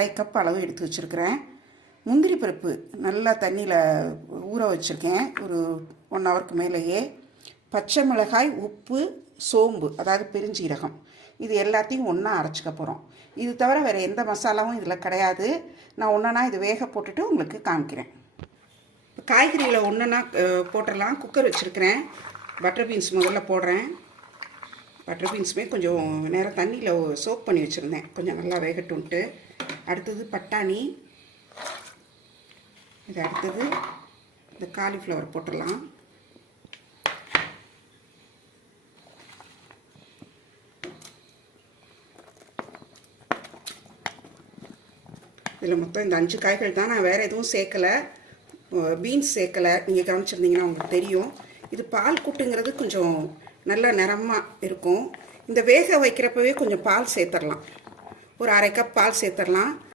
1/2 cup அளவு எடுத்து வச்சுருக்கிறேன். முந்திரி பருப்பு நல்லா தண்ணியில் ஊற வச்சுருக்கேன் ஒரு 1 ஹவருக்கு மேலேயே. பச்சை மிளகாய், உப்பு, சோம்பு அதாவது பெருஞ்சீரகம் இது எல்லாத்தையும் ஒன்றா அரைச்சிக்க போகிறோம். இது தவிர வேறு எந்த மசாலாவும் இதில் கிடையாது. நான் ஒன்றா இது வேக போட்டுட்டு உங்களுக்கு காமிக்கிறேன். காய்கறிகளை ஒன்றா போட்டுடலாம். குக்கர் வச்சுருக்கிறேன். பட்டர் பீன்ஸ் முதல்ல போடுறேன். பட்டர் பீன்ஸுமே கொஞ்சம் நேரம் தண்ணியில் சோக் பண்ணி வச்சுருந்தேன், கொஞ்சம் நல்லா வேகட்டுன்ட்டு. அடுத்தது பட்டாணி, இது அடுத்தது இந்த காலிஃப்ளவர் போட்டுடலாம். இதில் மொத்தம் இந்த 5 காய்கள் தான். நான் வேறு எதுவும் சேர்க்கலை, பீன்ஸ் சேர்க்கலை. நீங்கள் கவனிச்சிருந்தீங்கன்னா உங்களுக்கு தெரியும். இது பால் கூட்டுங்கிறது கொஞ்சம் நல்ல நிறமாக இருக்கும். இந்த வேக வைக்கிறப்பவே கொஞ்சம் பால் சேர்த்துடலாம். ஒரு 1/2 கப் பால் சேர்த்துடலாம்.